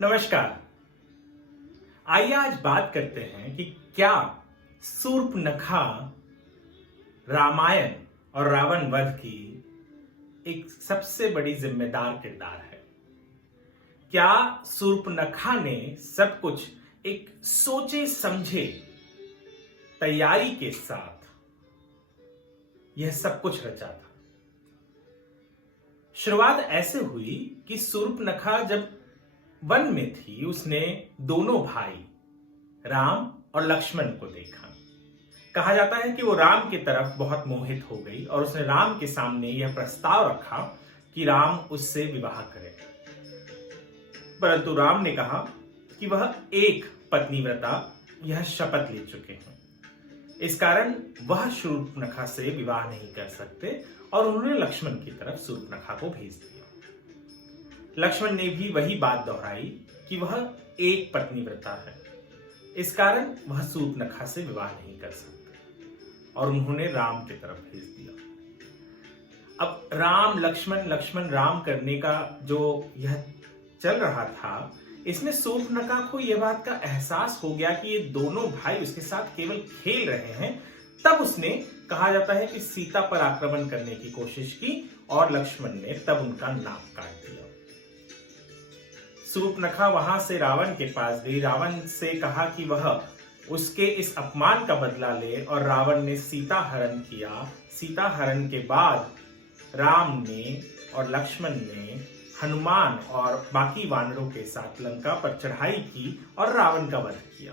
नमस्कार। आइए आज बात करते हैं कि क्या शूर्पणखा रामायण और रावण वध की एक सबसे बड़ी जिम्मेदार किरदार है। क्या शूर्पणखा ने सब कुछ एक सोचे समझे तैयारी के साथ यह सब कुछ रचा था। शुरुआत ऐसे हुई कि शूर्पणखा जब वन में थी, उसने दोनों भाई राम और लक्ष्मण को देखा। कहा जाता है कि वो राम की तरफ बहुत मोहित हो गई और उसने राम के सामने यह प्रस्ताव रखा कि राम उससे विवाह करे। परंतु राम ने कहा कि वह एक पत्नीव्रता यह शपथ ले चुके हैं, इस कारण वह शूर्पणखा से विवाह नहीं कर सकते और उन्होंने लक्ष्मण की तरफ शूर्पणखा को भेज दिया। लक्ष्मण ने भी वही बात दोहराई कि वह एक पत्नीव्रता है, इस कारण वह शूर्पणखा से विवाह नहीं कर सकते और उन्होंने राम की तरफ भेज दिया। अब राम लक्ष्मण लक्ष्मण राम करने का जो यह चल रहा था, इसमें शूर्पणखा को यह बात का एहसास हो गया कि ये दोनों भाई उसके साथ केवल खेल रहे हैं। तब उसने, कहा जाता है कि सीता पर आक्रमण करने की कोशिश की और लक्ष्मण ने तब उनका नाक काट दिया। शूर्पणखा वहां से रावण के पास गई, रावण से कहा कि वह उसके इस अपमान का बदला ले और रावण ने सीता हरण किया। सीता हरण के बाद राम ने और लक्ष्मण ने हनुमान और बाकी वानरों के साथ लंका पर चढ़ाई की और रावण का वध किया।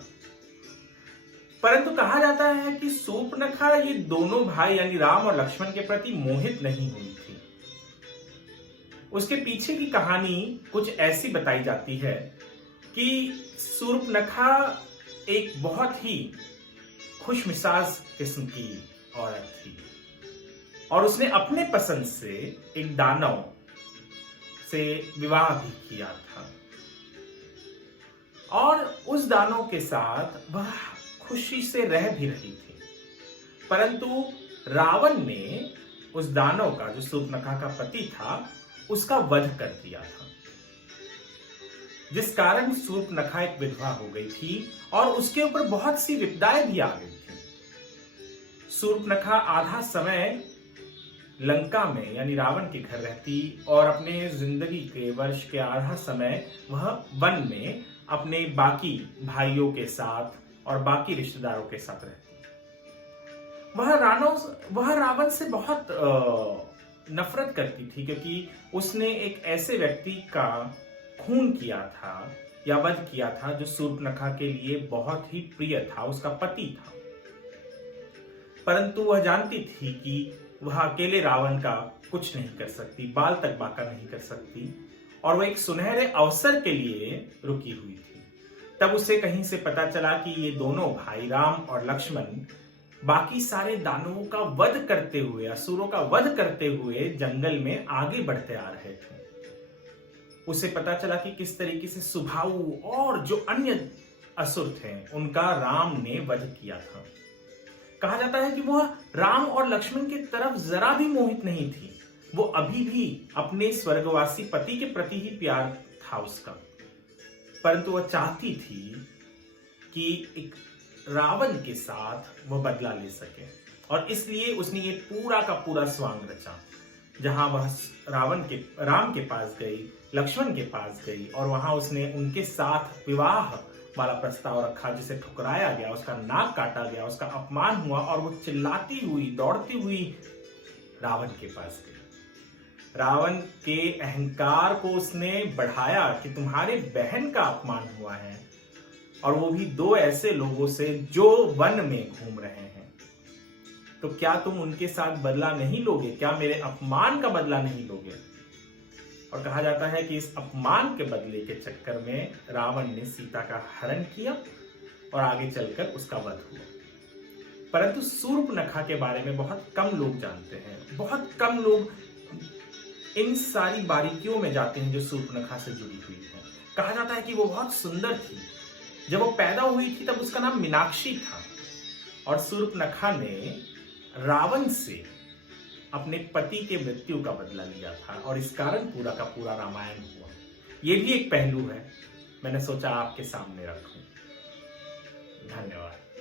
परंतु कहा जाता है कि शूर्पणखा ये दोनों भाई यानी राम और लक्ष्मण के प्रति मोहित नहीं हुई थी। उसके पीछे की कहानी कुछ ऐसी बताई जाती है कि शूर्पणखा एक बहुत ही खुशमिजाज किस्म की औरत थी और उसने अपने पसंद से एक दानव से विवाह भी किया था और उस दानव के साथ वह खुशी से रह भी रही थी। परंतु रावण ने उस दानव का, जो शूर्पणखा का पति था, उसका वध कर दिया था, जिस कारण शूर्पणखा एक विधवा हो गई थी और उसके ऊपर बहुत सी विपदाएं भी आ गई थी। शूर्पणखा आधा समय लंका में यानी रावण के घर रहती और अपने जिंदगी के वर्ष के आधा समय वह वन में अपने बाकी भाइयों के साथ और बाकी रिश्तेदारों के साथ रहती। वह रावण से बहुत नफरत करती थी, क्योंकि उसने एक ऐसे व्यक्ति का खून किया था या वध किया था जो शूर्पणखा के लिए बहुत ही प्रिय था, उसका पति था। परंतु वह जानती थी कि वह अकेले रावण का कुछ नहीं कर सकती, बाल तक बांका नहीं कर सकती और वह एक सुनहरे अवसर के लिए रुकी हुई थी। तब उसे कहीं से पता चला कि ये दोनों भाई राम और लक्ष्मण बाकी सारे दानवों का वध करते हुए, असुरों का वध करते हुए जंगल में आगे बढ़ते आ रहे थे। उसे पता चला कि किस तरीके से सुबाहु और जो अन्य असुर थे उनका राम ने वध किया था। कहा जाता है कि वह राम और लक्ष्मण की तरफ जरा भी मोहित नहीं थी। वो अभी भी अपने स्वर्गवासी पति के प्रति ही प्यार था उसका, परंतु वह चाहती थी कि एक रावण के साथ वह बदला ले सके और इसलिए उसने ये पूरा का पूरा स्वांग रचा, जहां वह राम के पास गई, लक्ष्मण के पास गई और वहां उसने उनके साथ विवाह वाला प्रस्ताव रखा, जिसे ठुकराया गया, उसका नाक काटा गया, उसका अपमान हुआ और वो चिल्लाती हुई दौड़ती हुई रावण के पास गई। रावण के अहंकार को उसने बढ़ाया कि तुम्हारे बहन का अपमान हुआ है और वो भी दो ऐसे लोगों से जो वन में घूम रहे हैं, तो क्या तुम उनके साथ बदला नहीं लोगे? क्या मेरे अपमान का बदला नहीं लोगे? और कहा जाता है कि इस अपमान के बदले के चक्कर में रावण ने सीता का हरण किया और आगे चलकर उसका वध हुआ। परंतु शूर्पणखा के बारे में बहुत कम लोग जानते हैं, बहुत कम लोग इन सारी बारीकियों में जाते हैं जो शूर्पणखा से जुड़ी हुई है। कहा जाता है कि वो बहुत सुंदर थी। जब वो पैदा हुई थी तब उसका नाम मीनाक्षी था और शूर्पणखा ने रावण से अपने पति के मृत्यु का बदला लिया था और इस कारण पूरा का पूरा रामायण हुआ। यह भी एक पहलू है मैंने सोचा आपके सामने रखूं। धन्यवाद।